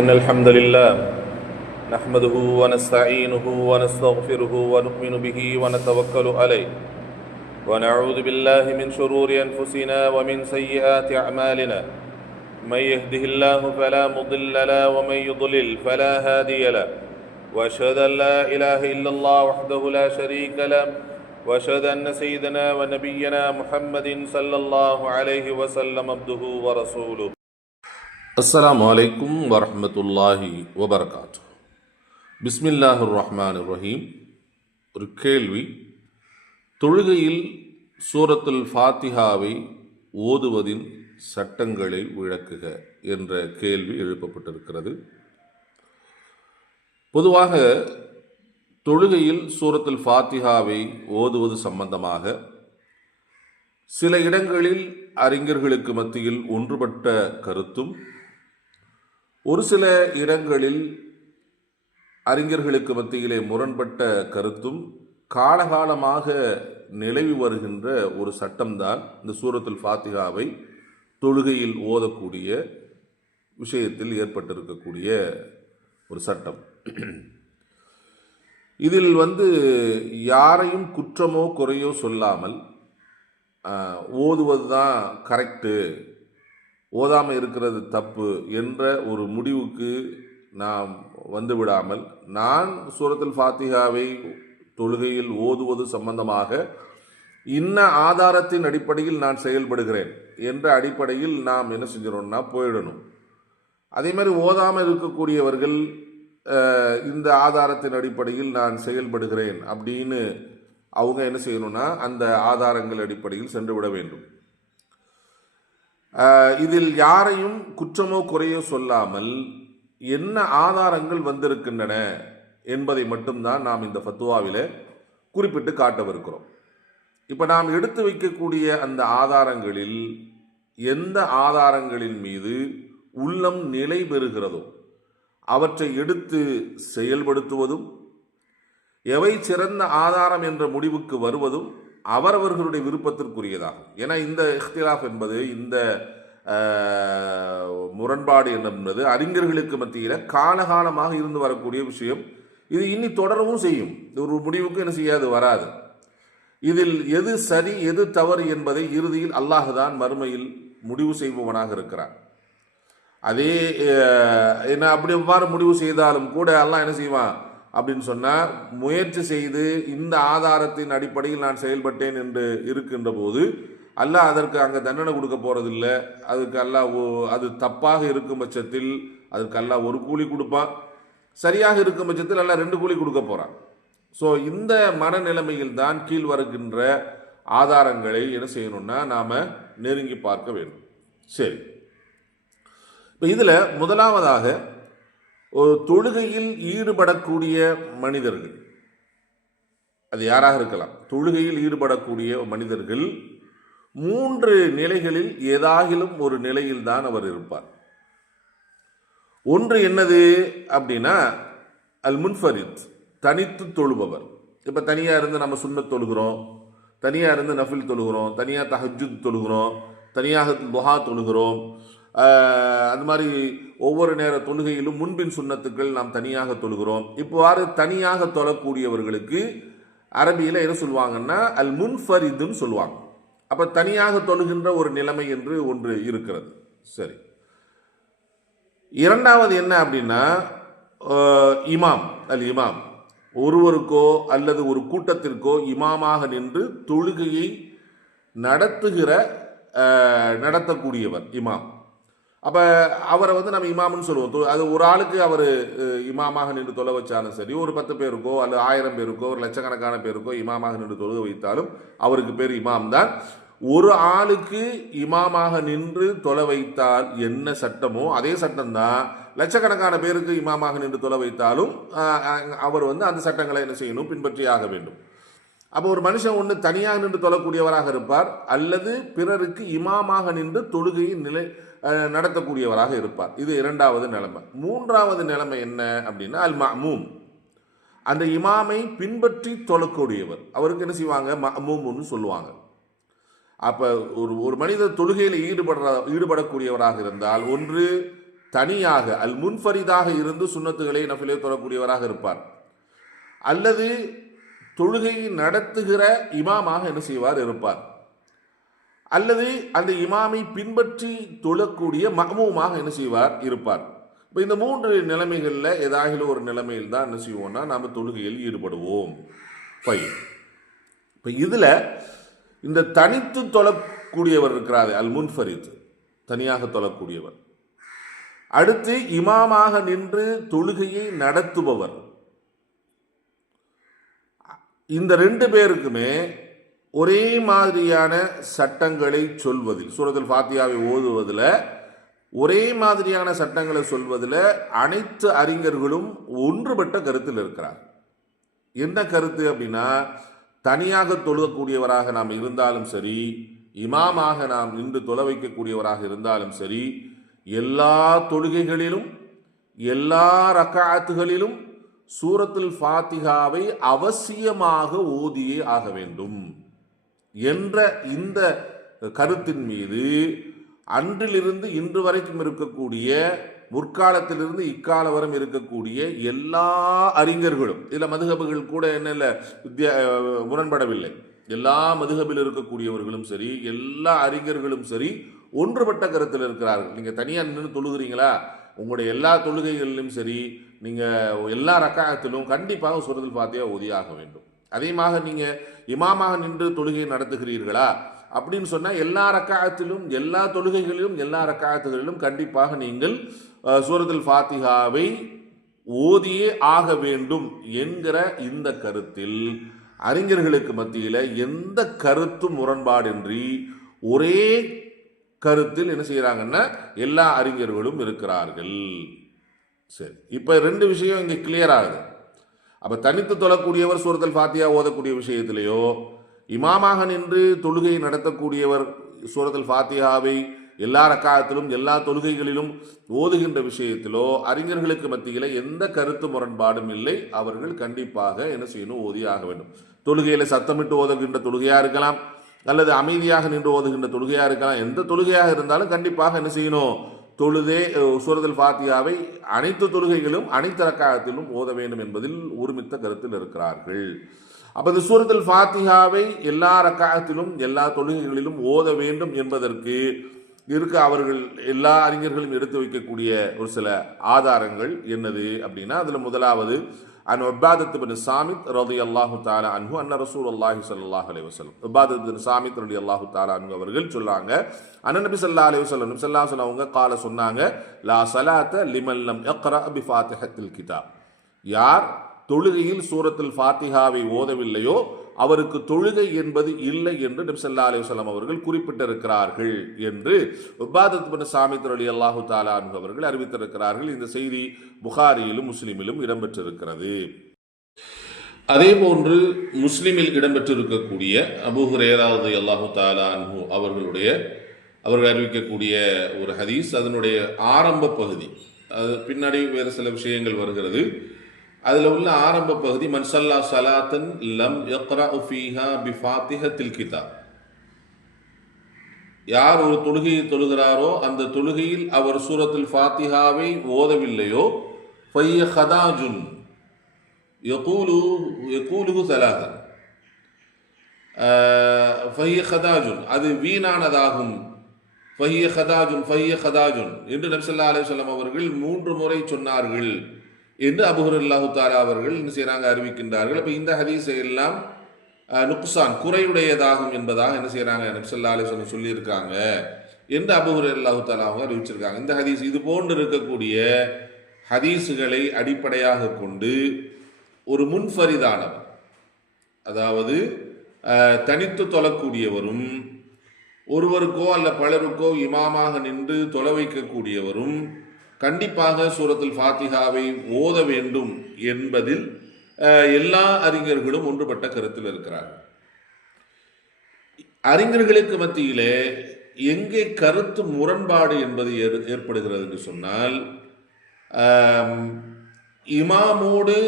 إن الحمد لله نحمده ونستعينه ونستغفره ونؤمن به ونتوكل عليه ونعوذ بالله من شرور أنفسنا ومن سيئات أعمالنا من يهده الله فلا مضل له ومن يضلل فلا هادي له وأشهد أن لا إله إلا الله وحده لا شريك له وأشهد أن سيدنا ونبينا محمد صلى الله عليه وسلم عبده ورسوله. அஸ்ஸலாமு அலைக்கும் வரஹ்மத்துல்லாஹி வபரகாத்து. பிஸ்மில்லாஹிர் ரஹ்மானிர் ரஹீம். ஒரு கேள்வி: தொழுகையில் சூரத்துல் ஃபாத்திஹாவை ஓதுவதின் சட்டங்களை விளக்குக என்ற கேள்வி எழுப்பப்பட்டிருக்கிறது. பொதுவாக தொழுகையில் சூரத்துல் ஃபாத்திஹாவை ஓதுவது சம்பந்தமாக சில இடங்களில் அறிஞர்களுக்கு மத்தியில் ஒன்றுபட்ட கருத்தும், ஒரு சில இடங்களில் அறிஞர்களுக்கு மத்தியிலே முரண்பட்ட கருத்தும் காலகாலமாக நிலவி வருகின்ற ஒரு சட்டம்தான் இந்த சூரத்துல் ஃபாத்திஹாவை தொழுகையில் ஓதக்கூடிய விஷயத்தில் ஏற்பட்டிருக்கக்கூடிய ஒரு சட்டம். இதில் யாரையும் குற்றமோ குறையோ சொல்லாமல் ஓதுவது தான் கரெக்டு, ஓதாமல் இருக்கிறது தப்பு என்ற ஒரு முடிவுக்கு நாம் வந்துவிடாமல், நான் சூரத்துல் ஃபாத்திஹாவை தொழுகையில் ஓதுவது சம்பந்தமாக இன்ன ஆதாரத்தின் அடிப்படையில் நான் செயல்படுகிறேன் என்ற அடிப்படையில் நாம் என்ன செஞ்சிடணும்னா போயிடணும். அதே மாதிரி ஓதாமல் இருக்கக்கூடியவர்கள் இந்த ஆதாரத்தின் அடிப்படையில் நான் செயல்படுகிறேன் அப்படின்னு அவங்க என்ன செய்யணும்னா அந்த ஆதாரங்கள் அடிப்படையில் சென்று விட வேண்டும். இதில் யாரையும் குற்றமோ குறையோ சொல்லாமல் என்ன ஆதாரங்கள் வந்திருக்கின்றன என்பதை மட்டும்தான் நாம் இந்த ஃபத்வாவில குறிப்பிட்டு காட்டவிருக்கிறோம். இப்போ நாம் எடுத்து வைக்கக்கூடிய அந்த ஆதாரங்களில் எந்த ஆதாரங்களின் மீது உள்ளம் நிலை பெறுகிறதோ அவற்றை எடுத்து செயல்படுத்துவதும், எவை சிறந்த ஆதாரம் என்ற முடிவுக்கு வருவதும் அவரவர்களுடைய விருப்பத்திற்குரியதாகும். ஏன்னா இந்த இஃப்திலாஃப் என்பது, இந்த முரண்பாடு என்பது அறிஞர்களுக்கு மத்தியில் காலகாலமாக இருந்து வரக்கூடிய விஷயம். இது இனி தொடரவும் செய்யும். ஒரு முடிவுக்கு என்ன செய்யாது, வராது. இதில் எது சரி எது தவறு என்பதை இறுதியில் அல்லாஹ் தான் மறுமையில் முடிவு செய்பவனாக இருக்கிறான். அதே என்ன அப்படி எவ்வாறு முடிவு செய்தாலும் கூட அல்லாஹ் என்ன செய்வான் அப்படின்னு சொன்னால், முயற்சி செய்து இந்த ஆதாரத்தின் அடிப்படையில் நான் செயல்பட்டேன் என்று இருக்கின்ற போது அல்லாஹ் அதற்கு அங்கே தண்டனை கொடுக்க போகிறதில்லை. அதுக்கு அல்லாஹ் அது தப்பாக இருக்கும் பட்சத்தில் அதுக்கு அல்லாஹ் ஒரு கூலி கொடுப்பான், சரியாக இருக்கும் பட்சத்தில் அல்லாஹ் 2 கூலி கொடுக்க போகிறான். ஸோ இந்த மனநிலைமையில் தான் கீழ் வருகின்ற ஆதாரங்களை என்ன செய்யணும்னா நாம் நெருங்கி பார்க்க வேண்டும். சரி, இப்போ இதில் முதலாவதாக ஒரு தொழுகையில் ஈடுபடக்கூடிய மனிதர்கள், அது யாராக இருக்கலாம், தொழுகையில் ஈடுபடக்கூடிய மனிதர்கள் 3 நிலைகளில் ஏதாகிலும் ஒரு நிலையில் தான் அவர் இருப்பார். ஒன்று என்னது அப்படின்னா அல் முன்ஃபரித், தனித்து தொழுபவர். இப்போ தனியாக இருந்து நம்ம சுன்னத் தொழுகிறோம், தனியாக இருந்து நஃபில் தொழுகிறோம், தனியாக தஹஜ்ஜுத் தொழுகிறோம், தனியாக துஹா தொழுகிறோம். அது மாதிரி ஒவ்வொரு நேர தொழுகையிலும் முன்பின் சுன்னத்துக்கள் நாம் தனியாக தொழுகிறோம். இவ்வாறு தனியாக தொழக்கூடியவர்களுக்கு அரபியில் என்ன சொல்லுவாங்கன்னா அல் முன்ஃபரிதுன்னு சொல்லுவாங்க. அப்போ தனியாக தொழுகின்ற ஒரு நிலைமை என்று ஒன்று இருக்கிறது. சரி, இரண்டாவது என்ன அப்படின்னா இமாம், அல் இமாம், ஒருவருக்கோ அல்லது ஒரு கூட்டத்திற்கோ இமாமாக நின்று தொழுகையை நடத்தக்கூடியவர் இமாம். அப்போ அவரை நம்ம இமாம்னு சொல்லுவோம். அது ஒரு ஆளுக்கு அவர் இமாமாக நின்று தொலை வச்சாலும் சரி, ஒரு 10 பேருக்கோ அல்லது 1000 பேருக்கோ ஒரு லட்சக்கணக்கான பேருக்கோ இமாமாக நின்று தொழுக வைத்தாலும் அவருக்கு பேர் இமாம் தான். ஒரு ஆளுக்கு இமாமாக நின்று தொலை வைத்தால் என்ன சட்டமோ அதே சட்டம்தான் லட்சக்கணக்கான பேருக்கு இமாமாக நின்று தொலை வைத்தாலும் அவர் அந்த சட்டங்களை என்ன செய்யணும், பின்பற்றியாக வேண்டும். அப்போ ஒரு மனுஷன் ஒன்று தனியாக நின்று தொழக்கூடியவராக இருப்பார், அல்லது பிறருக்கு இமாமாக நின்று தொழுகையின் நடத்தக்கூடியவராக இருப்பார். இது இரண்டாவது நிலைமை. மூன்றாவது நிலைமை என்ன அப்படின்னா அல் மஅமூம், அந்த இமாமை பின்பற்றி தொழக்கூடியவர். அவருக்கு என்ன செய்வாங்க, மஅமூம்னு சொல்லுவாங்க. அப்போ ஒரு மனிதர் தொழுகையில் ஈடுபடக்கூடியவராக இருந்தால் ஒன்று தனியாக அல் முன்ஃபரிதாக இருந்து சுன்னத்துகளை நஃபிலை தொழக்கூடியவராக இருப்பார், அல்லது தொழுகையை நடத்துகிற இமாமாக என்ன செய்வார் இருப்பார், அல்லது அந்த இமாமை பின்பற்றி தொழக்கூடிய மஅமூமாக என்ன செய்வார் இருப்பார். இப்போ இந்த 3 நிலைமைகளில் ஏதாகிலும் ஒரு நிலைமையில் தான் என்ன செய்வோம்னா நாம் தொழுகையில் ஈடுபடுவோம். இப்போ இதில் இந்த தனித்து தொழக்கூடியவர் இருக்கிறாரு அல் முன்ஃபரித், தனியாக தொழக்கூடியவர், அடுத்து இமாமாக நின்று தொழுகையை நடத்துபவர், இந்த 2 பேருக்குமே ஒரே மாதிரியான சட்டங்களை சொல்வதில், சூரத்துல் ஃபாத்திஹாவை ஓதுவதில் ஒரே மாதிரியான சட்டங்களை சொல்வதில் அனைத்து அறிஞர்களும் ஒன்றுபட்ட கருத்தில் இருக்கிறார். என்ன கருத்து அப்படின்னா, தனியாக தொழுகக்கூடியவராக நாம் இருந்தாலும் சரி, இமாமாக நாம் நின்று தொழ வைக்கக்கூடியவராக இருந்தாலும் சரி, எல்லா தொழுகைகளிலும் எல்லா ரக்காத்துகளிலும் சூரத்துல் ஃபாத்திஹாவை அவசியமாக ஓதியே ஆக வேண்டும் என்ற இந்த கருத்தின் மீது அன்றிலிருந்து இன்று வரைக்கும் இருக்கக்கூடிய, முற்காலத்திலிருந்து இக்கால வரம் இருக்கக்கூடிய எல்லா அறிஞர்களும், இதில் மதுஹபுகள் கூட என்ன முரண்படவில்லை, எல்லா மதுஹபில் இருக்கக்கூடியவர்களும் சரி, எல்லா அறிஞர்களும் சரி ஒன்றுபட்ட கருத்தில் இருக்கிறார்கள். நீங்கள் தனியாக நின்று தொழுகிறீங்களா, உங்களுடைய எல்லா தொழுகைகளிலும் சரி, நீங்கள் எல்லா ரக்காயத்திலும் கண்டிப்பாக சூரத்துல் ஃபாத்திஹா ஓதியாக வேண்டும். அதேமாக நீங்கள் இமாமாக நின்று தொழுகையை நடத்துகிறீர்களா அப்படின்னு சொன்னால் எல்லா ரக்காயத்திலும் எல்லா தொழுகைகளிலும் எல்லா ரக்காயத்துகளிலும் கண்டிப்பாக நீங்கள் சூரத்துல் ஃபாத்திஹாவை ஓதியே ஆக வேண்டும் என்கிற இந்த கருத்தில் அறிஞர்களுக்கு மத்தியில் எந்த கருத்தும் முரண்பாடின்றி ஒரே கருத்தில் என்ன செய்கிறாங்கன்னா எல்லா அறிஞர்களும் இருக்கிறார்கள். சரி, இப்போ 2 விஷயம் இங்கே கிளியர் ஆகுது. அப்போ தனித்து தொழக்கூடியவர் சூரத்துல் ஃபாத்திஹா ஓதக்கூடிய விஷயத்திலேயோ, இமாமாக நின்று தொழுகையை நடத்தக்கூடியவர் சூரத்துல் ஃபாத்திஹாவை எல்லா ரக்காயத்திலும் எல்லா தொழுகைகளிலும் ஓதுகின்ற விஷயத்திலோ அறிஞர்களுக்கு மத்தியில் எந்த கருத்து முரண்பாடும் இல்லை. அவர்கள் கண்டிப்பாக என்ன செய்யணும், ஓதியாக வேண்டும். தொழுகையில் சத்தமிட்டு ஓதுகின்ற தொழுகையாக இருக்கலாம், அல்லது அமைதியாக நின்று ஓதுகின்ற தொழுகையாக இருக்கலாம், எந்த தொழுகையாக இருந்தாலும் கண்டிப்பாக என்ன செய்யணும், தொழுதே சூரத்துல் ஃபாத்திஹாவை அனைத்து தொழுகைகளும் அனைத்து ரக்காயத்திலும் ஓத வேண்டும் என்பதில் ஒருமித்த கருத்தில் இருக்கிறார்கள். அப்போ இந்த சூரத்துல் ஃபாத்திஹாவை எல்லா ரக்காயத்திலும் எல்லா தொழுகைகளிலும் ஓத வேண்டும் என்பதற்கு அவர்கள் எல்லா அறிஞர்களும் எடுத்து வைக்கக்கூடிய ஒரு சில ஆதாரங்கள் என்னது அப்படின்னா, அதில் முதலாவது அன் உபாதத் பின் சாமித் ரலியல்லாஹு தஆலா அன்ஹு அன்ன ரசூலுல்லாஹி ஸல்லல்லாஹு அலைஹி வஸல்லம், உபாதத் பின் சாமித் ரலியல்லாஹு தஆலா அன்ஹு அவர்கள் சொல்றாங்க, அன்ன நபி ஸல்லல்லாஹு அலைஹி வஸல்லம் ஸல்லல்லாஹு அலைஹி அவங்க கால சொன்னாங்க, லா ஸலாத்த லிமன் லம் யக்ரா பி ஃபாத்திஹத்தில் கிதாப், யார் தொழுகையில் சூரத்துல் ஃபாத்திஹாவை ஓதவில்லையோ அவருக்கு தொழுகை என்பது இல்லை என்று நபி ஸல்லல்லாஹு அலைஹி வஸல்லம் அவர்கள் குறிப்பிட்டிருக்கிறார்கள் என்று உபாதத் பின் சாமித் ரலியல்லாஹு தஆலா அன்ஹு அவர்கள் அறிவித்திருக்கிறார்கள். இந்த செய்தி புகாரியிலும் முஸ்லிமிலும் இடம்பெற்றிருக்கிறது. அதே போன்று முஸ்லிமில் இடம்பெற்றிருக்கக்கூடிய அபூ ஹுரைரா ரலியல்லாஹு தஆலா அன்ஹு அவர்கள் அறிவிக்கக்கூடிய ஒரு ஹதீஸ், அதனுடைய ஆரம்ப பகுதி, அது பின்னாடி வேறு சில விஷயங்கள் வருகிறது. அதில் உள்ள ஆரம்ப பகுதி, மன் ஸல்லா ஸலாத்தன் லம் யக்ரா ஃபீஹா பி ஃபாத்திஹத்தில் கிதாப், யார் ஒரு தொழுகையை தொழுகிறாரோ அந்த தொழுகையில் அவர் சூரத்துல் ஃபாத்திஹாவை ஓதவில்லையோ, ஃபஹிய ஹதாஜுன் யகூலுஹு ஸலாஸன், ஃபஹிய ஹதாஜுன், அது வீணானதாகும், ஃபஹிய ஹதாஜுன் என்று நபி ஸல்லல்லாஹு அலைஹி வஸல்லம் அவர்கள் 3 முறை சொன்னார்கள் என்று அபூ ஹுரைரா தஆலா அவர்கள் என்ன செய்கிறாங்க, அறிவிக்கின்றார்கள். அப்போ இந்த ஹதீஸை எல்லாம் நுக்சான் குறையுடையதாகும் என்பதாக என்ன செய்கிறாங்க, நபி ஸல்லல்லாஹு அலைஹி வஸல்லம் சொல்லியிருக்காங்க என்று அபூ ஹுரைரா தஆலா அவங்க அறிவிச்சிருக்காங்க. இந்த ஹதீஸ் இது போன்று இருக்கக்கூடிய ஹதீஸுகளை அடிப்படையாக கொண்டு ஒரு முன்ஃபரிதானவர், அதாவது தனித்து தொழக்கூடியவரும் ஒருவருக்கோ அல்ல பலருக்கோ இமாமாக நின்று தொழ வைக்கக்கூடியவரும் கண்டிப்பாக சூரத்துல் ஃபாத்திஹாவை ஓத வேண்டும் என்பதில் எல்லா அறிஞர்களும் ஒன்றுபட்ட கருத்தில் இருக்கிறார்கள். அறிஞர்களுக்கு மத்தியிலே எங்கே கருத்து முரண்பாடு என்பது ஏற்படுகிறது என்று சொன்னால், இமாமோடு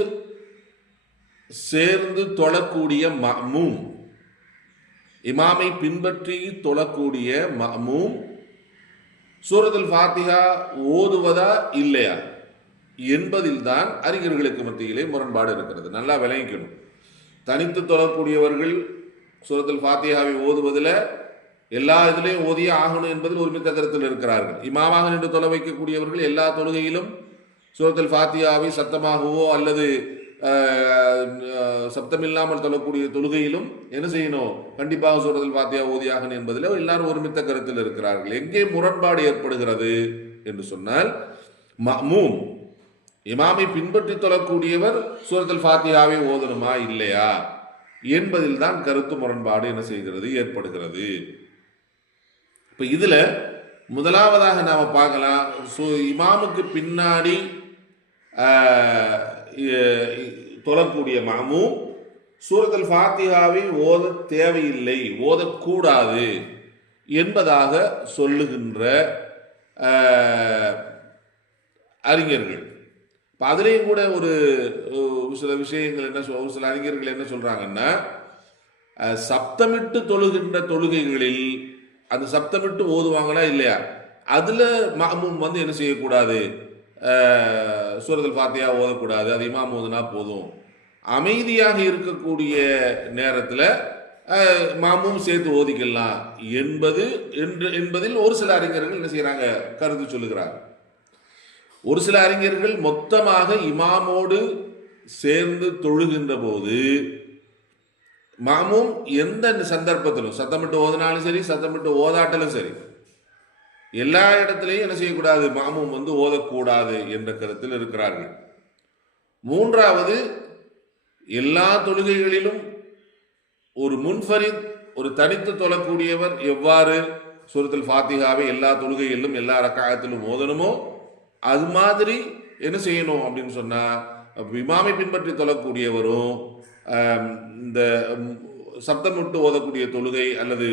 சேர்ந்து தொழக்கூடிய மஅமூம், இமாமை பின்பற்றி தொழக்கூடிய மஅமூம் சூரத்துல் ஃபாத்திஹா ஓதுவதா இல்லையா என்பதில் தான் அறிஞர்களுக்கு மத்தியிலே முரண்பாடு இருக்கிறது. நல்லா விளங்கிக்கணும். தனித்து தொழக்கூடியவர்கள் சூரத்துல் ஃபாத்திஹாவை ஓதுவதில் எல்லா இதுலேயும் ஓதியே ஆகணும் என்பதில் ஒருமித்த கருத்தில் இருக்கிறார்கள். இமாமாக நின்று தொலை வைக்கக்கூடியவர்கள் எல்லா தொழுகையிலும் சூரத்துல் ஃபாத்திஹாவை சத்தமாகவோ அல்லது சப்தமில்லாமல் தொழக்கூடிய தொழுகையிலும் என்ன செய்யணும், கண்டிப்பாக சூரத்துல் ஃபாத்திஹா ஓதியாகணும் என்பதில் எல்லாரும் ஒருமித்த கருத்தில் இருக்கிறார்கள். எங்கே முரண்பாடு ஏற்படுகிறது என்று சொன்னால், மஅ்மூம் இமாமை பின்பற்றி தொழக்கூடியவர் சூரத்துல் ஃபாத்திஹாவை ஓதணுமா இல்லையா என்பதில் தான் கருத்து முரண்பாடு என்ன செய்கிறது, ஏற்படுகிறது. இப்போ இதில் முதலாவதாக நாம் பார்க்கலாம், இமாமுக்கு பின்னாடி தொழக்கூடிய மஅ்மூம் சூரத்துல் ஃபாத்திஹாவை ஓத தேவையில்லை, ஓதக்கூடாது என்பதாக சொல்லுகின்ற அறிஞர்கள். இப்போ அதுலேயும் கூட ஒரு சில விஷயங்கள் என்ன ஒரு சில அறிஞர்கள் என்ன சொல்கிறாங்கன்னா, சப்தமிட்டு தொழுகின்ற தொழுகைகளில் அந்த சப்தமிட்டு ஓதுவாங்களா இல்லையா, அதில் மஅ்மூம் வந்து என்ன செய்யக்கூடாது, சூரத்துல் ஃபாத்திஹா ஓதக்கூடாது, அது இமாம் ஓதுனா போதும். அமைதியாக இருக்கக்கூடிய நேரத்தில் மஅ்மூம் சேர்த்து ஓதிக்கலாம் என்பதில் ஒரு சில அறிஞர்கள் என்ன செய்கிறாங்க, கருத்து சொல்லுகிறாங்க. ஒரு சில அறிஞர்கள் மொத்தமாக இமாமோடு சேர்ந்து தொழுகின்ற போது மஅ்மூம் எந்த சந்தர்ப்பத்திலும் சத்தமிட்டு ஓதினாலும் சரி சத்தமிட்டு ஓதாட்டலும் சரி எல்லா இடத்திலையும் என்ன செய்யக்கூடாது, மஅ்மூம் வந்து ஓதக்கூடாது என்ற கருத்தில் இருக்கிறார்கள். மூன்றாவது, எல்லா தொழுகைகளிலும் ஒரு முன்ஃபரித் ஒரு தனித்து தொழக்கூடியவர் எவ்வாறு சூரத்துல் ஃபாத்திஹாவை எல்லா தொழுகைகளிலும் எல்லா ரக்காயத்திலும் ஓதணுமோ அது மாதிரி என்ன செய்யணும் அப்படின்னு சொன்னால், இமாமை பின்பற்றி தொழக்கூடியவரும் இந்த சப்தமிட்டு ஓதக்கூடிய தொழுகை அல்லது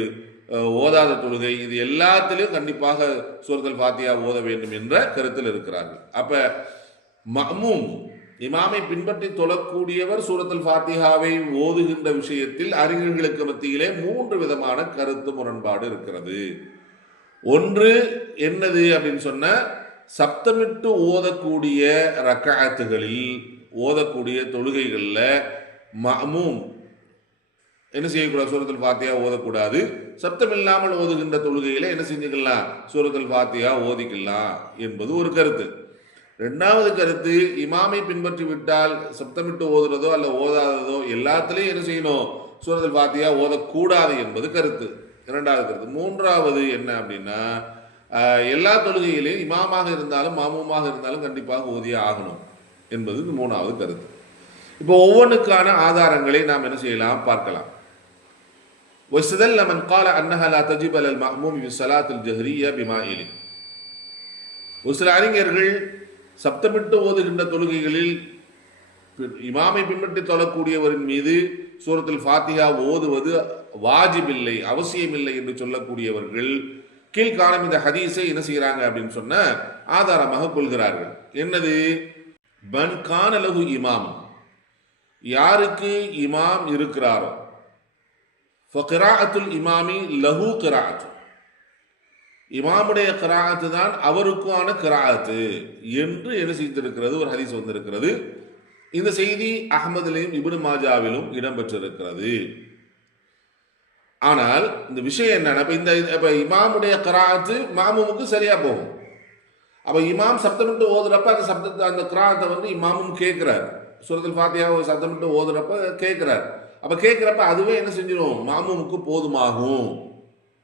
ஓதாத தொழுகை இது எல்லாத்திலையும் கண்டிப்பாக சூரத்துல் ஃபாத்திஹா ஓத வேண்டும் என்ற கருத்தில் இருக்கிறார்கள். அப்போ மஅ்மூம் இமாமை பின்பற்றி தொழக்கூடியவர் சூரத்துல் ஃபாத்திஹாவை ஓதுகின்ற விஷயத்தில் அறிஞர்களுக்கு மத்தியிலே 3 விதமான கருத்து முரண்பாடு இருக்கிறது. ஒன்று என்னது அப்படின்னு சொன்ன, சப்தமிட்டு ஓதக்கூடிய ரக்காத்துகளில் ஓதக்கூடிய தொழுகைகளில் மஅ்மூம் என்ன செய்யக்கூடாது, சூரத்துல் ஃபாத்திஹா ஓதக்கூடாது. சப்தம் இல்லாமல் ஓதுகின்ற தொழுகையில என்ன செஞ்சுக்கலாம், சூரத்துல் ஃபாத்திஹா ஓதிக்கலாம் என்பது ஒரு கருத்து. ரெண்டாவது கருத்து, இமாமை பின்பற்றி விட்டால் சப்தமிட்டு ஓதுறதோ அல்ல ஓதாததோ எல்லாத்திலையும் என்ன செய்யணும், சூரத்துல் ஃபாத்திஹா ஓதக்கூடாது என்பது கருத்து, இரண்டாவது கருத்து. மூன்றாவது என்ன அப்படின்னா, எல்லா தொழுகையிலையும் இமாமாக இருந்தாலும் மாமூமாக இருந்தாலும் கண்டிப்பாக ஓதியே ஆகணும் என்பது மூணாவது கருத்து. இப்போ ஒவ்வொன்றுக்கான ஆதாரங்களை நாம் என்ன செய்யலாம் பார்க்கலாம். وَاسْتَدَلَّ مَنْ قَالَ أَنَّهَا لَا تَجِبُ عَلَى الْمَأْمُومِ بِالصَّلَاةِ الْجَهْرِيَّةِ بِمَائِلٍ. ஒரு சில அறிஞர்கள் சப்தமிட்டு ஓதுகின்ற தொழுகைகளில் இமாமை பின்பற்றி தொழக்கூடியவரின் மீது சூரத்துல் ஃபாத்திஹா ஓதுவது வாஜிபில்லை, அவசியமில்லை என்று சொல்லக்கூடியவர்கள் கீழ்காணும் இந்த ஹதீஸை என்ன செய்கிறாங்க அப்படின்னு சொன்ன ஆதாரமாக கொள்கிறார்கள். என்னது, பன் கான லஹு இமாம், யாருக்கு இமாம் இருக்கிறாரோ, ஃபக்ராஅத்துல் இமாமி லஹு கிராஅத், இமாமுடைய கிராஅத்து தான் அவருக்கான கிராஅத்து என்று என்ன செய்திருக்கிறது, ஒரு ஹதீஸ் வந்திருக்கிறது. இந்த செய்தி அஹ்மதிலும் இப்னு மாஜாவிலும் இடம்பெற்றிருக்கிறது. ஆனால் இந்த விஷயம் என்னன்னா, இப்போ இமாமுடைய கிராஅத்து மாமூமுக்கு சரியா போகும். அப்போ இமாம் சப்தமிட்டு ஓதுறப்ப அந்த சப்தத்தை அந்த கிராஅத்தை வந்து இமாமும் கேட்கிறார், சூரத்துல் ஃபாத்திஹா சப்தமிட்டு ஓதுறப்ப கேட்கிறார். அப்போ கேட்குறப்ப அதுவே என்ன செஞ்சிடும், மாமூமுக்கு போதுமாகும்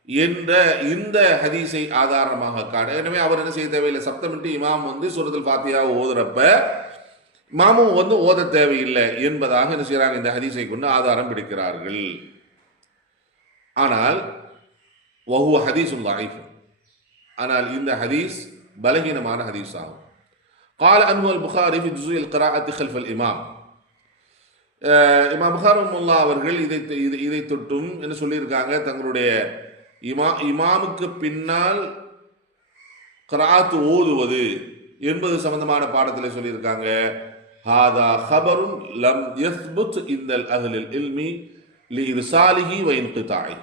என்ற இந்த ஹதீஸை ஆதாரமாக காண. எனவே அவர் என்ன செய்ய தேவையில்லை, சப்தமிட்டு இமாம் வந்து சூரத்துல் ஃபாத்திஹா ஓதுறப்ப மாமூம் வந்து ஓத தேவையில்லை என்பதாக என்ன செய்கிறாங்க, இந்த ஹதீஸை கொண்டு ஆதாரம் பிடிக்கிறார்கள். ஆனால் வஹுவ ஹதீஸுல் ضعيف, ஆனால் இந்த ஹதீஸ் பலகீனமான ஹதீஸ் ஆகும். قال عنه البخاري في جزء القراءة خلف الإمام. இமாம் புகாரி ரஹ்மத்துல்லாஹி அவர்கள் இதை தொட்டும் என்ன சொல்லியிருக்காங்க, தங்களுடைய இமாமுக்கு பின்னால் கிராஅத் ஓதுவது என்பது சம்பந்தமான பாடத்தில் சொல்லியிருக்காங்க. ஹாதா ஹபருன் லம் யஸ்புத் இந்தல் அஹ்லில் இல்மி லிஇர்சாலிஹி வ இன்கிதாஇஹி.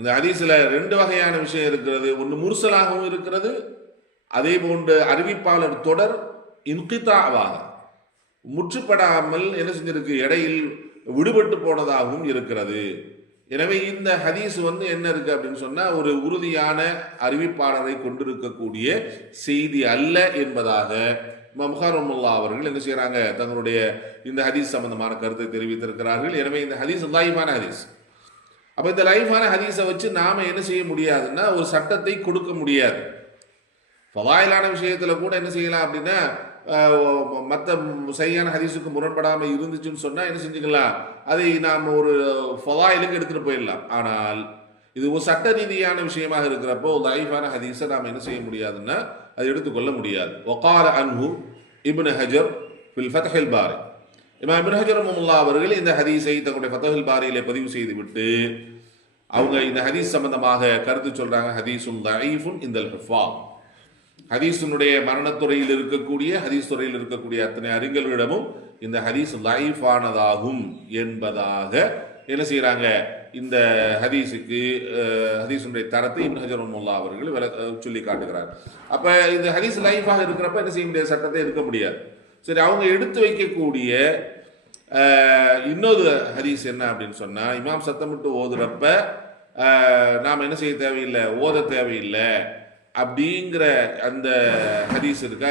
இந்த ஹதீஸில் ரெண்டு வகையான விஷயம் இருக்கிறது. ஒன்று முர்சலாகவும் இருக்கிறது, அதே போன்று அறிவிப்பாளர் தொடர் இன்கிதாவாக முற்றுப்படாமல் என்ன செஞ்சிருக்கு, இடையில் விடுபட்டு போனதாகவும் இருக்கிறது. எனவே இந்த ஹதீஸ் என்ன இருக்கு அப்படின்னு சொன்னா, ஒரு உறுதியான அறிவிப்பாளரை கொண்டிருக்கக்கூடிய செய்தி அல்ல என்பதாக முஹர்ரமுல்லா அவர்கள் என்ன செய்யறாங்க, தங்களுடைய இந்த ஹதீஸ் சம்பந்தமான கருத்தை தெரிவித்திருக்கிறார்கள். எனவே இந்த ஹதீஸ் லைஃபான ஹதீஸ். அப்ப இந்த லைஃபான ஹதீஸை வச்சு நாம என்ன செய்ய முடியாதுன்னா, ஒரு சட்டத்தை கொடுக்க முடியாது. ஃபதாயிலான விஷயத்துல கூட என்ன செய்யலாம் அப்படின்னா, மற்ற சரியான ஹதீஸுக்கு முரண்படாமல் இருந்துச்சுன்னு சொன்னா என்ன செஞ்சுக்கலாம், அதை நாம் ஒரு ஃபதாயிலுக்கு எடுத்துட்டு போயிடலாம். ஆனால் இது ஒரு சட்ட ரீதியான விஷயமாக இருக்கிறப்போ லைஃபான ஹதீஸை நாம் என்ன செய்ய முடியாதுன்னா அதை எடுத்துக்கொள்ள முடியாது. வகால அன்ஹு இப்னு ஹஜர் ஃபில் ஃபத்ஹுல் பாரி, இமாம் இப்னு ஹஜர் ரஹ்மத்துல்லாஹி அவர்கள் இந்த ஹதீஸை தங்களுடைய ஃபத்ஹுல் பாரியிலே பதிவு செய்து விட்டு அவங்க இந்த ஹதீஸ் சம்பந்தமாக கருத்து சொல்றாங்க. ஹதீஸுன் தஈஃபுன் இந்தல் ஹுஃபாஸ், ஹதீஸுடைய மரணத்துறையில் இருக்கக்கூடிய ஹதீஸ் துறையில் இருக்கக்கூடிய அத்தனை அறிஞர்களிடமும் இந்த ஹதீஸ் லைஃபானதாகும் என்பதாக என்ன செய்யறாங்க, இந்த ஹதீஸுக்கு ஹதீஸுடைய தரத்தை இப்னு ஹஜர் ரஹ்மத்துல்லாஹி அவர்கள் சொல்லி காட்டுகிறார். அப்ப இந்த ஹதீஸ் லைஃபாக இருக்கிறப்ப என்ன செய்ய முடியாது, சட்டத்தை எடுக்க முடியாது. சரி, அவங்க எடுத்து வைக்கக்கூடிய இன்னொரு ஹதீஸ் என்ன அப்படின்னு சொன்னா, இமாம் சத்தமிட்டு ஓதுறப்ப நாம் என்ன செய்ய தேவையில்லை, ஓத தேவையில்லை அப்படிங்கிற அந்த ஹதீஸ் இருக்கா,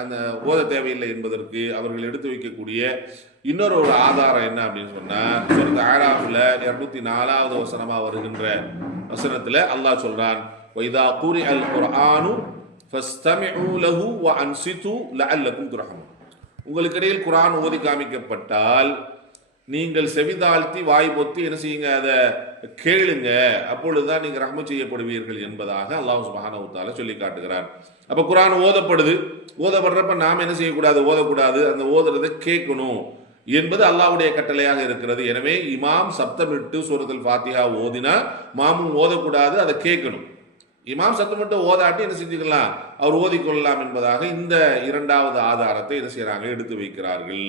அந்த ஓத தேவையில்லை என்பதற்கு அவர்கள் எடுத்து வைக்கக்கூடிய இன்னொரு ஒரு ஆதாரம் என்ன அப்படின்னு சொன்னா, சூரத் ஆராஃப்ல 204வது வசனமா வருகின்ற வசனத்துல அல்லாஹ் சொல்றான், வைதா குரிஅல் குர்ஆனு ஃபஸ்தமிஉ லஹு வ அன்சிது லஅல்லகும் துர்ஹமூன். உங்களுக்கு இடையில் குர்ஆன் ஓதி காமிக்கப்பட்டால் நீங்கள் செவிதாழ்த்தி வாய் பொத்தி என்ன செய்யுங்க, அதை கேளுங்க, அப்பொழுதுதான் நீங்க ரஹ்மத் செய்யப்படுவீர்கள் என்பதாக அல்லாஹ் சுப்ஹானஹு வ தஆலா சொல்லி காட்டுகிறார். அப்ப குர்ஆன் ஓதப்படுது, ஓதப்படுறப்ப நாம என்ன செய்யக்கூடாது, ஓதக்கூடாது, அந்த ஓதுறதை கேட்கணும் என்பது அல்லாஹ்வுடைய கட்டளையாக இருக்கிறது. எனவே இமாம் சப்தமிட்டு சூரத்துல் ஃபாத்திஹா ஓதினா மாமும் ஓதக்கூடாது, அதை கேட்கணும். இமாம் சத்தமிட்டு ஓதாட்டி என்ன செஞ்சுக்கலாம், அவர் ஓதிக்கொள்ளலாம் என்பதாக இந்த இரண்டாவது ஆதாரத்தை என்ன செய்யறாங்க, எடுத்து வைக்கிறார்கள்.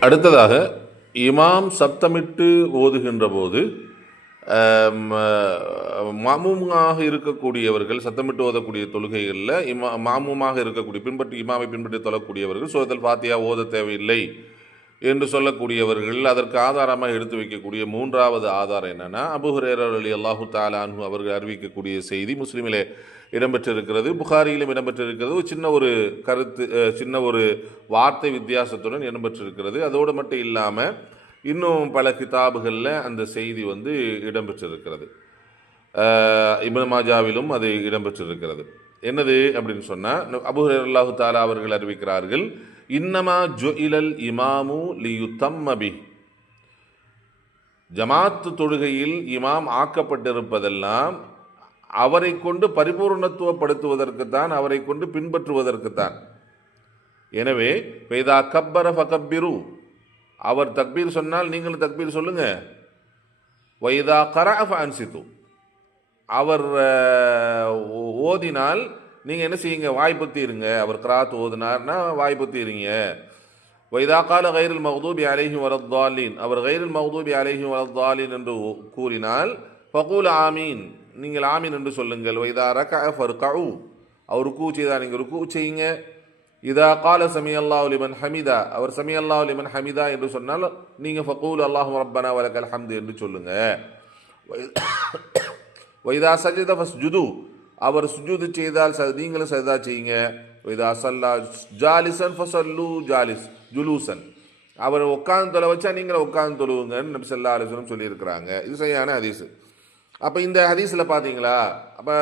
அடுத்ததாக இமாம் சப்தமிட்டு ஓதுகின்ற போது மாமூமாக இருக்கக்கூடியவர்கள், சத்தமிட்டு ஓதக்கூடிய தொழுகைகளில் மாமூமாக இருக்கக்கூடிய இமாமை பின்பற்றி தொழக்கூடியவர்கள் சூரத்துல் ஃபாத்திஹா ஓத தேவையில்லை என்று சொல்லக்கூடியவர்கள் அதற்கு ஆதாரமாக எடுத்து வைக்கக்கூடிய மூன்றாவது ஆதாரம் என்னன்னா, அபூ ஹுரைரா ரலியல்லாஹு தஆலா அன்ஹு அவர்கள் அறிவிக்கக்கூடிய செய்தி முஸ்லிமிலே இடம்பெற்றிருக்கிறது, புகாரியிலும் இடம்பெற்றிருக்கிறது. சின்ன ஒரு கருத்து, சின்ன ஒரு வார்த்தை வித்தியாசத்துடன் இடம்பெற்றிருக்கிறது. அதோடு மட்டும் இல்லாமல் இன்னும் பல கிதாபுகளில் அந்த செய்தி இடம்பெற்றிருக்கிறது. இப்னு மாஜாவிலும் அது இடம்பெற்றிருக்கிறது. என்னது அப்படின்னு சொன்னால், அபூ ஹுரைரா ரலியல்லாஹு தஆலா அவர்கள் அறிவிக்கிறார்கள், இன்னமா ஜுஇலல் இமாமு லியுத்தம்ம பிஹி, ஜமாத்து தொழுகையில் இமாம் ஆக்கப்பட்டிருப்பதெல்லாம் அவரை கொண்டு பரிபூர்ணத்துவப்படுத்துவதற்குத்தான், அவரை கொண்டு பின்பற்றுவதற்குத்தான். எனவே ஃபைதா கப்பர ஃபகப்பிரு, அவர் தக்பீர் சொன்னால் நீங்களும் தக்பீர் சொல்லுங்க. வைதா கரஅ ஃபஅன்சிது, அவர் ஓதினால் நீங்கள் என்ன செய்யுங்க, வாய்ப்பத்தி இருங்க. அவர் கிராத் ஓதினார்னா வாய்ப்பத்தி இருங்க. வைதா கால கைருல் மக்தூபி அலைஹிம் வலத்தாலீன், அவர் கைருல் மக்தூபி அலைஹிம் வலத்தாலீன் என்று கூறினால் ஃபகூல் ஆமீன், நீங்கள் ஆமீன் என்று சொல்லுங்கள். வைதா ரகஅ ஃபர்கஉ, அவர் ருக்கு செய்தால் நீங்கள் ருக்கு செய்யுங்க. இதா கால சமி அல்லாஹு லிமன் ஹமிதா, அவர் சமி அல்லாஹு லிமன் ஹமிதா என்று சொன்னால் நீங்கள் ஃபகூல் அல்லாஹும்ம ரப்பனா வலக்கல் ஹம்து என்று சொல்லுங்க. வைதா சஜத ஃபஸ்ஜுது, அவர் சுஜூது செய்தால் நீங்களும் சஜதா செய்யுங்க. வைதா சல்லா ஜாலிசன் ஃபஸல்லு ஜுலூசன், அவர் உட்கார்ந்து தொலை வச்சா நீங்களும் உட்கார்ந்து தொழுவுங்கன்னு நபி ஸல்லல்லாஹு அலைஹி வஸல்லம் சொல்லியிருக்கிறாங்க. இது சரியான ஹதீஸ். அப்போ இந்த ஹதீஸில் பார்த்தீங்களா, அப்போ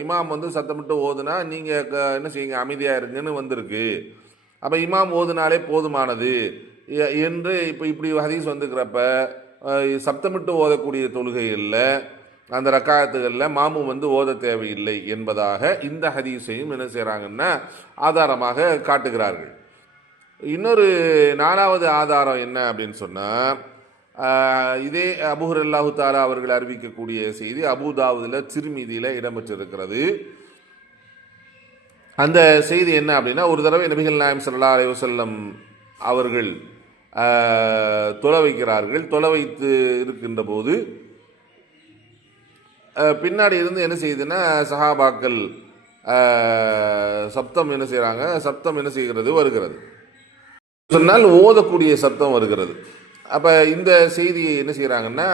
இமாம் சத்தமிட்டு ஓதுனா நீங்கள் என்ன செய்யுங்க, அமைதியாக இருங்கன்னு வந்திருக்கு. அப்போ இமாம் ஓதுனாலே போதுமானது என்று இப்போ இப்படி ஹதீஸ் வந்துக்கிறப்ப சப்தமிட்டு ஓதக்கூடிய தொழுகைகளில் அந்த ரக்காயத்துகளில் மாமூம் ஓத தேவையில்லை என்பதாக இந்த ஹதீஸையும் என்ன செய்கிறாங்கன்னா ஆதாரமாக காட்டுகிறார்கள். இன்னொரு நாலாவது ஆதாரம் என்ன அப்படின்னு சொன்னால், இதே அபூ ஹுரைரா தஆலா அவர்கள் அறிவிக்கக்கூடிய செய்தி அபூ தாவூதுல திர்மிதியில இடம்பெற்றிருக்கிறது. அந்த செய்தி என்ன அப்படின்னா, ஒரு தடவை நபிகள் நாயகம் ஸல்லல்லாஹு அலைஹி வஸல்லம் அவர்கள் தொலை வைக்கிறார்கள். தொலை வைத்து இருக்கின்ற போது பின்னாடி இருந்து என்ன செய்யுதுன்னா சஹாபாக்கள் சப்தம் என்ன செய்கிறாங்க, சப்தம் என்ன செய்கிறது, வருகிறது சொன்னால் ஓதக்கூடிய சப்தம் வருகிறது. அப்போ இந்த செய்தியை என்ன செய்கிறாங்கன்னா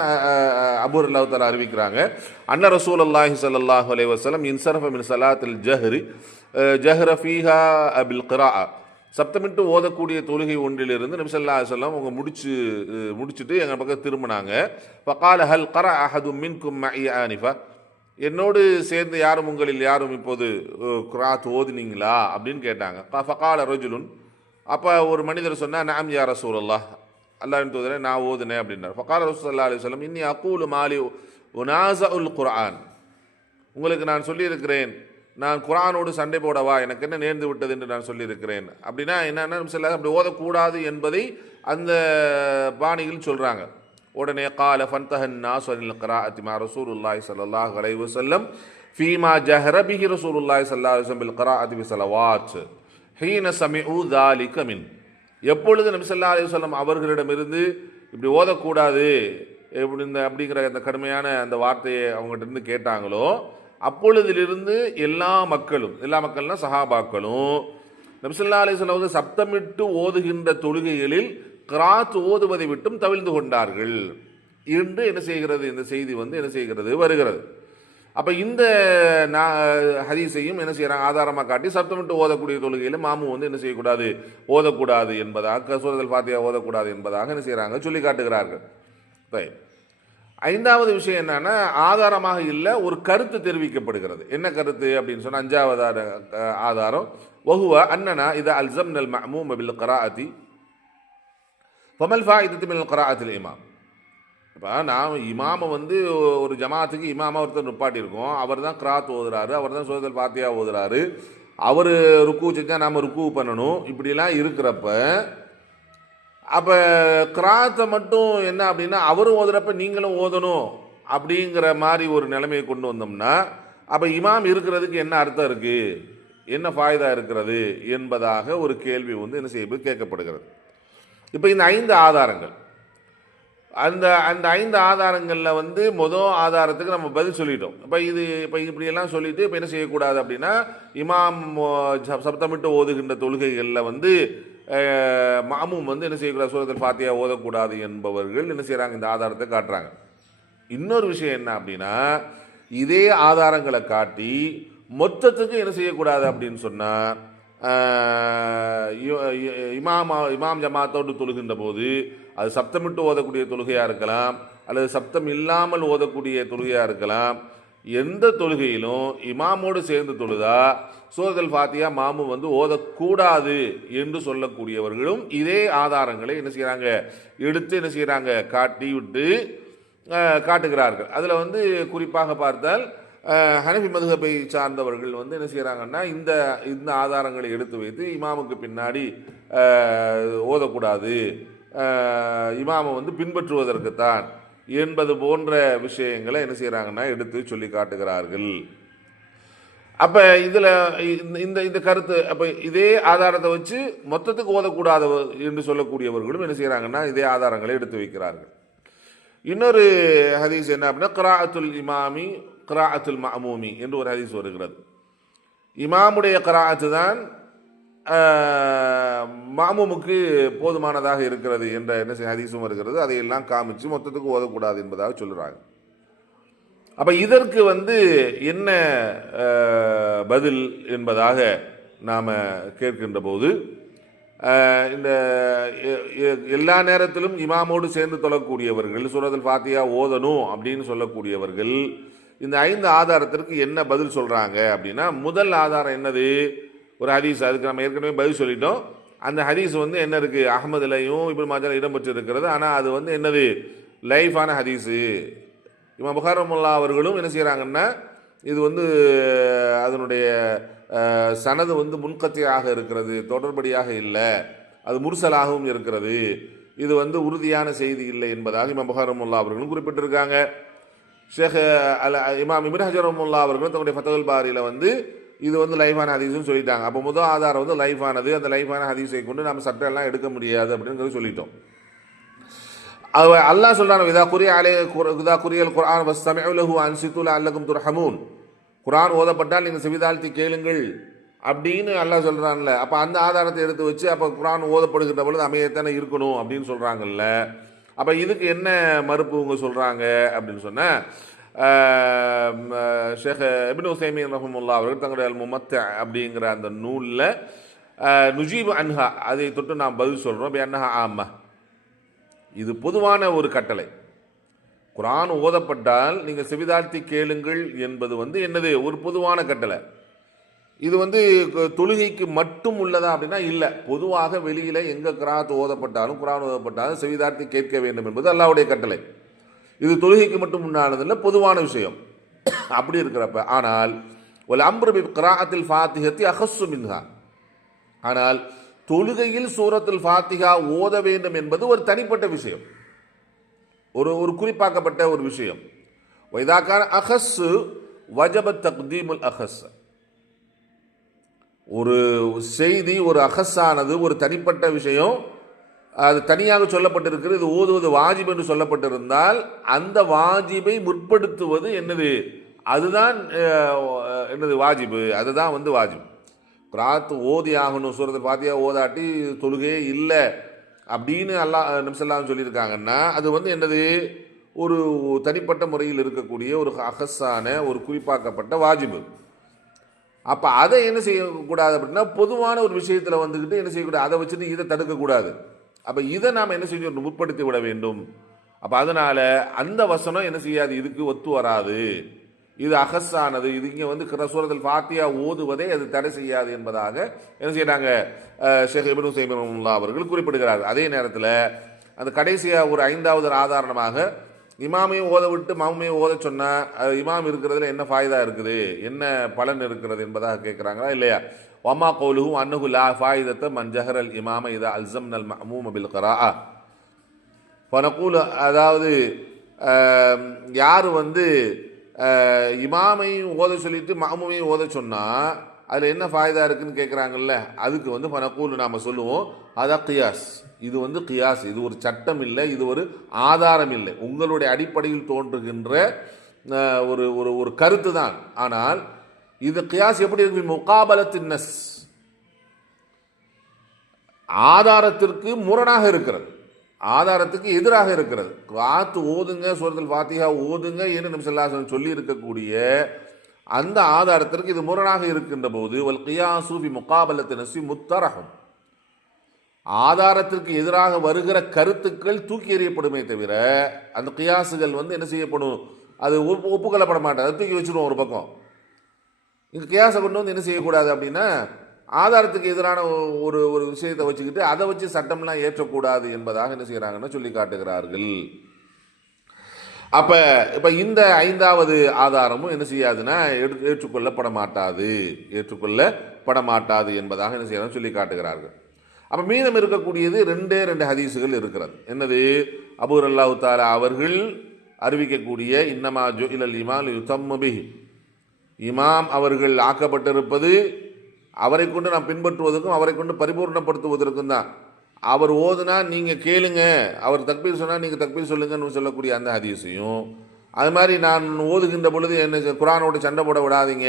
அபூ ரலியல்லாஹு தஆலா அறிவிக்கிறாங்க, அன்ன ரசூலுல்லாஹி ஸல்லல்லாஹு அலைஹி வஸல்லம் இன்சரஃப மின் ஸலாத்தில் ஜஹ்ர ஃபீஹா பில் கிராஅ, சப்தமிட்டு ஓதக்கூடிய தொழுகை ஒன்றிலிருந்து நபி ஸல்லல்லாஹு அலைஹி வஸல்லம் அவங்க முடிச்சுட்டு எங்கள் பக்கம் திரும்பினாங்க. ஃபகால ஹல் கரஅ அஹதும் மின்கும் மஇ ஆனிஃபா, என்னோடு சேர்ந்து யாரும் உங்களில் யாரும் இப்போது கிராத் ஓதினீங்களா அப்படின்னு கேட்டாங்க. ஃபகால ரஜுலுன், அப்போ ஒரு மனிதர் சொன்னால் நஅம் யா ரசூலல்லாஹ், அல்லாஹ்வின் தூதரே நான் ஓதுனேன் அப்படின்னார். ஃபகால ரசூல் ஸல்லல்லாஹு அலைஹி வஸல்லம் இன்னி அகூலு மாலி உனாஸுல் குர்ஆன், உங்களுக்கு நான் சொல்லியிருக்கிறேன் நான் குர்ஆனோடு சண்டை போடவா, எனக்கு என்ன நேர்ந்து விட்டது என்று நான் சொல்லியிருக்கிறேன். அப்படின்னா என்னன்னா அப்படி ஓதக்கூடாது என்பதை அந்த பாணியில் சொல்கிறாங்க. உடனே கால ஃபன்தஹன் நாஸ் அனில் கிராஅத்தி மா ரசூலுல்லாஹி ஸல்லல்லாஹு அலைஹி வஸல்லம் ஃபீமா ஜஹர பிஹி ரசூலுல்லாஹி ஸல்லல்லாஹு அலைஹி வஸல்லம் பில் கிராஅத்தி பி ஸலவாத் ஹீன சமிஉ ذلك மின், எப்பொழுது நபி ஸல்லல்லாஹு அலைஹி வஸல்லம் அவர்களிடமிருந்து இப்படி ஓதக்கூடாது அப்படிங்கிற அந்த கடுமையான அந்த வார்த்தையை அவங்ககிட்ட இருந்து கேட்டாங்களோ அப்பொழுதிலிருந்து எல்லா மக்கள்னா சஹாபாக்களும் நபி ஸல்லல்லாஹு அலைஹி வஸல்லம் சப்தமிட்டு ஓதுகின்ற தொழுகைகளில் கிராத் ஓதுவதை விட்டும் தவிர்த்து கொண்டார்கள் என்று என்ன செய்கிறது, இந்த செய்தி என்ன செய்கிறது, வருகிறது. அப்போ இந்த ஹதீஸையும் என்ன செய்கிறாங்க, ஆதாரமாக காட்டி சப்தமிட்டு ஓதக்கூடிய தொழுகையில் மாமு என்ன செய்யக்கூடாது, ஓதக்கூடாது என்பதாக, சூரத்துல் ஃபாத்திஹா ஓதக்கூடாது என்பதாக என்ன செய்கிறாங்க, சொல்லி காட்டுகிறார்கள். ஐந்தாவது விஷயம் என்னன்னா, ஆதாரமாக இல்லை, ஒரு கருத்து தெரிவிக்கப்படுகிறது. என்ன கருத்து அப்படின்னு சொன்னால், அஞ்சாவது ஆதாரம் வஹுவ அன்னனா இதா அல்ஸம்னல் மஅமூம பில் கிராஅத்தி ஃபமல் ஃபாயிதத்து மினல் கிராஅத்தில் இமாம். இப்போ நாம் இமாமை ஒரு ஜமாத்துக்கு இமாமா ஒருத்தர் நிப்பாட்டியிருக்கோம், அவர் தான் கிராத் ஓதுறாரு, அவர் தான் சூரத்துல் ஃபாத்திஹா ஓதுறாரு, அவர் ருக்கு செஞ்சால் நாம் ருக்கு பண்ணணும், இப்படிலாம் இருக்கிறப்ப அப்போ கிராத்தை மட்டும் என்ன அப்படின்னா அவரும் ஓதுறப்ப நீங்களும் ஓதணும் அப்படிங்கிற மாதிரி ஒரு நிலைமையை கொண்டு வந்தோம்னா அப்போ இமாம் இருக்கிறதுக்கு என்ன அர்த்தம் இருக்குது, என்ன ஃபாய்தா இருக்கிறது என்பதாக ஒரு கேள்வி என்ன செய்ய கேட்கப்படுகிறது. இப்போ இந்த 5 ஆதாரங்கள், அந்த 5 ஆதாரங்களில் மொதல் ஆதாரத்துக்கு நம்ம பதில் சொல்லிட்டோம். இப்போ இப்படியெல்லாம் சொல்லிட்டு இப்போ என்ன செய்யக்கூடாது அப்படின்னா, இமாம் சப்தமிட்டு ஓதுகின்ற தொழுகைகளில் மாமும் என்ன செய்யக்கூடாது, சூரத்துல் ஃபாத்திஹா ஓதக்கூடாது என்பவர்கள் என்ன செய்கிறாங்க, இந்த ஆதாரத்தை காட்டுறாங்க. இன்னொரு விஷயம் என்ன அப்படின்னா, இதே ஆதாரங்களை காட்டி மொத்தத்துக்கு என்ன செய்யக்கூடாது அப்படின்னு சொன்னால், இமாம் ஜமாத்தோடு தொழுகின்ற போது அது சப்தமிட்டு ஓதக்கூடிய தொழுகையாக இருக்கலாம், அல்லது சப்தம் இல்லாமல் ஓதக்கூடிய தொழுகையாக இருக்கலாம். எந்த தொழுகையிலும் இமாமோடு சேர்ந்து தொழுதா சூரத்துல் ஃபாத்திஹா மாமு ஓதக்கூடாது என்று சொல்லக்கூடியவர்களும் இதே ஆதாரங்களை என்ன செய்கிறாங்க, எடுத்து என்ன செய்கிறாங்க, காட்டுகிறார்கள். அதில் குறிப்பாக பார்த்தால் ஹனஃபி மதுஹபை சார்ந்தவர்கள் என்ன செய்கிறாங்கன்னா, இந்த ஆதாரங்களை எடுத்து வைத்து இமாமுக்கு பின்னாடி ஓதக்கூடாது, இமாமை பின்பற்றுவதற்குத்தான் என்பது போன்ற விஷயங்களை என்ன செய்கிறாங்கன்னா எடுத்து சொல்லி காட்டுகிறார்கள். அப்போ இதில் இந்த கருத்து, அப்போ இதே ஆதாரத்தை வச்சு மொத்தத்துக்கு ஓதக்கூடாது என்று சொல்லக்கூடியவர்களும் என்ன செய்கிறாங்கன்னா இதே ஆதாரங்களை எடுத்து வைக்கிறார்கள். இன்னொரு ஹதீஸ் என்ன அப்படின்னா, கிராஅத்துல் இமாமி கிராஅத்துல் மஅமூமி என்று ஒரு ஹதீஸ் வருகிறது. இமாமுடைய கிராஅத்து தான் மாமூமுக்கு போதுமானதாக இருக்கிறது என்ற என்ன ஹதீஸும் வருகிறது. அதையெல்லாம் காமிச்சு மொத்தத்துக்கு ஓதக்கூடாது என்பதாக சொல்கிறாங்க. அப்போ இதற்கு என்ன பதில் என்பதாக நாம் கேட்கின்ற போது, இந்த எல்லா நேரத்திலும் இமாமோடு சேர்ந்து தொழக்கூடியவர்கள் சூரத்துல் ஃபாத்திஹா ஓதணும் அப்படின்னு சொல்லக்கூடியவர்கள் இந்த 5 ஆதாரத்திற்கு என்ன பதில் சொல்கிறாங்க அப்படின்னா, முதல் ஆதாரம் என்னது, ஒரு ஹதீஸ், அதுக்கு நம்ம ஏற்கனவே பதில் சொல்லிட்டோம். அந்த ஹதீஸ் என்ன இருக்குது, அஹ்மதுலையும் இப்னு மாஜால இடம்பெற்று இருக்கிறது. ஆனால் அது என்னது, லைஃபான ஹதீஸு. இமாம் புகாரி ரஹ்மத்துல்லாஹி அவர்களும் என்ன செய்கிறாங்கன்னா, இது அதனுடைய சனது முன்கத்தியாக இருக்கிறது, தொடர்படியாக இல்லை, அது முர்சலாகவும் இருக்கிறது, இது உறுதியான செய்தி இல்லை என்பதாக இமாம் புகாரி ரஹ்மத்துல்லாஹி அவர்களும் குறிப்பிட்டிருக்காங்க. ஷேக் இமாம் இப்னு ஹஜர் ரஹ்மத்துல்லாஹி அவர்களும் தன்னுடைய ஃபத்ஹுல் பாரியில் இது வந்து லைஃபான ஹதீஸ்னு சொல்லிட்டாங்க. அப்போ முதல் ஆதாரம் வந்து லைஃபானது, அந்த லைஃபான ஹதீஸை கொண்டு நம்ம சட்டம் எல்லாம் எடுக்க முடியாது அப்படிங்கிறது சொல்லிட்டோம். அல்லாஹ் சொல்றான், இதா குரியல் குர்ஆன் வஸ்தமிஉ லஹு அன்சித்து லஅல்லகும் துர்ஹமூன், குர்ஆன் ஓதப்பட்டால் நீங்கள் செவிதாழ்த்தி கேளுங்கள் அப்படின்னு அல்லாஹ் சொல்றான்ல. அப்போ அந்த ஆதாரத்தை எடுத்து வச்சு அப்போ குர்ஆன் ஓதப்படுகின்ற பொழுது அமையத்தானே இருக்கணும் அப்படின்னு சொல்றாங்கல்ல. அப்போ இதுக்கு என்ன மறுப்பு இவங்க சொல்றாங்க அப்படின்னு சொன்ன ஷேக் இப்னு உஸைமீன் ரஹ்மத்துல்லாஹி அவர்கள் தங்களுடைய அல் முமத்தஅ அப்படிங்கிற அந்த நூலில் நுஜீபு அன்ஹா அதை தொட்டு நாம் பதில் சொல்கிறோம். அன்னஹா ஆமா, இது பொதுவான ஒரு கட்டளை. குர்ஆன் ஓதப்பட்டால் நீங்கள் செவிதாழ்த்தி கேளுங்கள் என்பது வந்து என்னது, ஒரு பொதுவான கட்டளை. இது வந்து தொழுகைக்கு மட்டும் உள்ளதா அப்படின்னா இல்லை. பொதுவாக வெளியில் எங்கே குர்ஆன் ஓதப்பட்டாலும் செவிதாழ்த்தி கேட்க வேண்டும் என்பது அல்லாஹ்வுடைய கட்டளை. இது தொழுகைக்கு மட்டும் உண்டானதில்லை, பொதுவான விஷயம். அப்படி இருக்கிறப்ப ஆனால் ஒல் அம்ரு பி கிராஅத்தில் ஃபாத்திஹத்தி அஹஸ்ஸு மின்ஹா, ஆனால் தொழுகையில் சூரத்துல் ஃபாத்திஹா ஓத வேண்டும் என்பது ஒரு தனிப்பட்ட விஷயம், ஒரு குறிப்பாக்கப்பட்ட ஒரு விஷயம். வைதாக்கான அஹஸ்ஸு வஜப தக்தீமுல் அஹஸ், ஒரு செய்தி, ஒரு அஹஸ்ஸானது ஒரு தனிப்பட்ட விஷயம், அது தனியாக சொல்லப்பட்டிருக்கிறது, இது ஓதுவது வாஜிப் என்று சொல்லப்பட்டிருந்தால் அந்த வாஜிபை முற்படுத்துவது என்னது, அதுதான் என்னது வாஜிபு, அதுதான் வந்து வாஜிப். கிராத் ஓதி ஆகணும், சூரத்துல் ஃபாத்திஹா ஓதாட்டி தொழுகையே இல்லை அப்படின்னு நபி ஸல்லல்லாஹு அலைஹி சொல்லியிருக்காங்கன்னா அது வந்து என்னது, ஒரு தனிப்பட்ட முறையில் இருக்கக்கூடிய ஒரு அஹஸ்ஸான ஒரு குறிப்பாக்கப்பட்ட வாஜிபு. அப்போ அதை என்ன செய்யக்கூடாது அப்படின்னா பொதுவான ஒரு விஷயத்தில் வந்துக்கிட்டு என்ன செய்யக்கூடாது, அதை வச்சுட்டு இதை தடுக்கக்கூடாது. அப்போ இதை நாம் என்ன செய்யணும், முற்படுத்தி விட வேண்டும். அப்போ அதனால் அந்த வசனம் என்ன செய்யாது, இதுக்கு ஒத்து வராது, இது அஹஸ்ஸானது, இது இங்கே வந்து சூரத்துல் ஃபாத்திஹா ஓதுவதை அது தடை செய்யாது என்பதாக என்ன செய்யறாங்க ஷேக் இப்னு உஸைமீன் ரஹ்மத்துல்லாஹி அவர்கள் குறிப்பிடுகிறார். அதே நேரத்தில் அந்த கடைசியாக ஒரு 5வது ஆதாரணமாக இமாமையும் ஓத விட்டு மாமையும் ஓத சொன்னால் இமாம் இருக்கிறதுல என்ன ஃபாய்தா இருக்குது, என்ன பலன் இருக்கிறது என்பதாக கேட்குறாங்களா இல்லையா. வமா கௌலுஹு அன்னஹு லா ஃபாயிதத்த மன் ஜஹரல் இமாம இதா அல்ஸம்னல் மஅமூம பில் க்ராஅ ஃபனகூல், அதாவது யார் வந்து இமாமையும் ஓத சொல்லிட்டு மஅமூமையும் ஓத சொன்னால் அதில் என்ன ஃபாய்தா இருக்குன்னு கேட்குறாங்கல்ல, அதுக்கு வந்து ஃபனகூல் நாம் சொல்லுவோம் அதான் கியாஸ், இது வந்து கியாஸ், இது ஒரு சட்டம் இல்லை, இது ஒரு ஆதாரம் இல்லை, உங்களுடைய அடிப்படையில் தோன்றுகின்ற ஒரு ஒரு கருத்து தான். ஆனால் இது கியாஸ் எப்படி இருக்கு, முகாபலத்தின் நஸ், ஆதாரத்திற்கு முரணாக இருக்கிறது, ஆதாரத்துக்கு எதிராக இருக்கிறது. காத்து ஓதுங்க, சூரத்துல் ஃபாத்திஹா ஓதுங்க என்று நபி ஸல்லல்லாஹு அலைஹி வஸல்லம் சொல்லி இருக்கக்கூடிய அந்த ஆதாரத்திற்கு இது முரணாக இருக்கின்ற போது வல் கியாசு ஃபி முகாபலத்தின் நஸ் முத்தரஹம், ஆதாரத்திற்கு எதிராக வருகிற கருத்துக்கள் தூக்கி எறியப்படுமே தவிர அந்த கியாசுகள் வந்து என்ன செய்யப்படும், அது ஒப்புக்கொள்ளப்பட மாட்டாது, அது தூக்கி வச்சுருவோம் ஒரு பக்கம். இங்கே கியாசை கொண்டு வந்து என்ன செய்யக்கூடாது அப்படின்னா ஆதாரத்துக்கு எதிரான ஒரு விஷயத்தை வச்சுக்கிட்டு அதை வச்சு சட்டம்லாம் ஏற்றக்கூடாது என்பதாக என்ன செய்கிறாங்கன்னா சொல்லி காட்டுகிறார்கள். அப்போ இப்போ இந்த 5வது ஆதாரமும் என்ன செய்யாதுன்னா ஏற்றுக்கொள்ளப்பட மாட்டாது என்பதாக என்ன செய்யறாங்க சொல்லி காட்டுகிறார்கள். அப்போ மீதம் இருக்கக்கூடியது 2 ஹதீஸுகள் இருக்கிறது. என்னது, அபூ ரல்லாஹு தஆலா அவர்கள் அறிவிக்கக்கூடிய இன்னமா ஜுஇலல் இமாம் யுதம்மு பிஹி, இமாம் அவர்கள் ஆக்கப்பட்டிருப்பது அவரை கொண்டு நாம் பின்பற்றுவதற்கும் அவரை கொண்டு பரிபூர்ணப்படுத்துவதற்கும் தான். அவர் ஓதுனா நீங்கள் கேளுங்க, அவர் தக்பீர் சொன்னால் நீங்கள் தக்பீர் சொல்லுங்கன்னு சொல்லக்கூடிய அந்த ஹதீஸையும், அது மாதிரி நான் ஓதுகின்ற பொழுது என்ன குர்ஆனோட சண்டை போட விடாதீங்க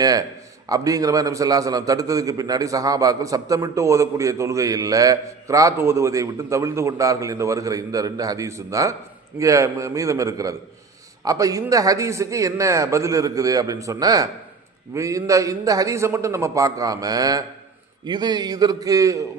அப்படிங்கிற மாதிரி நபி ஸல்லல்லாஹு அலைஹி வஸல்லம் தடுத்ததுக்கு பின்னாடி சஹாபாக்கள் சப்தமிட்டு ஓதக்கூடிய தொழுகை இல்லை, கிராத் ஓதுவதை விட்டு தவிழ்ந்து கொண்டார்கள் என்று வருகிற இந்த 2 ஹதீஸும் தான் இங்கே மீதம் இருக்கிறது. அப்போ இந்த ஹதீஸுக்கு என்ன பதில் இருக்குது அப்படின்னு சொன்னால், இந்த ஹதீஸை மட்டும் நம்ம பார்க்காம இதற்கு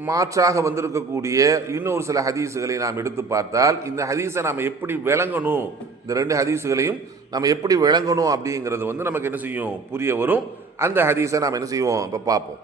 மாற்றாக வந்திருக்கக்கூடிய இன்னொரு சில ஹதீஸுகளை நாம் எடுத்து பார்த்தால் இந்த ஹதீஸை நாம் எப்படி விளங்கணும், இந்த 2 ஹதீஸுகளையும் நம்ம எப்படி விளங்கணும் அப்படிங்கிறது வந்து நமக்கு என்ன செய்யும், புரிய வரும். அந்த ஹதீஸை நாம் என்ன செய்வோம் இப்போ பார்ப்போம்.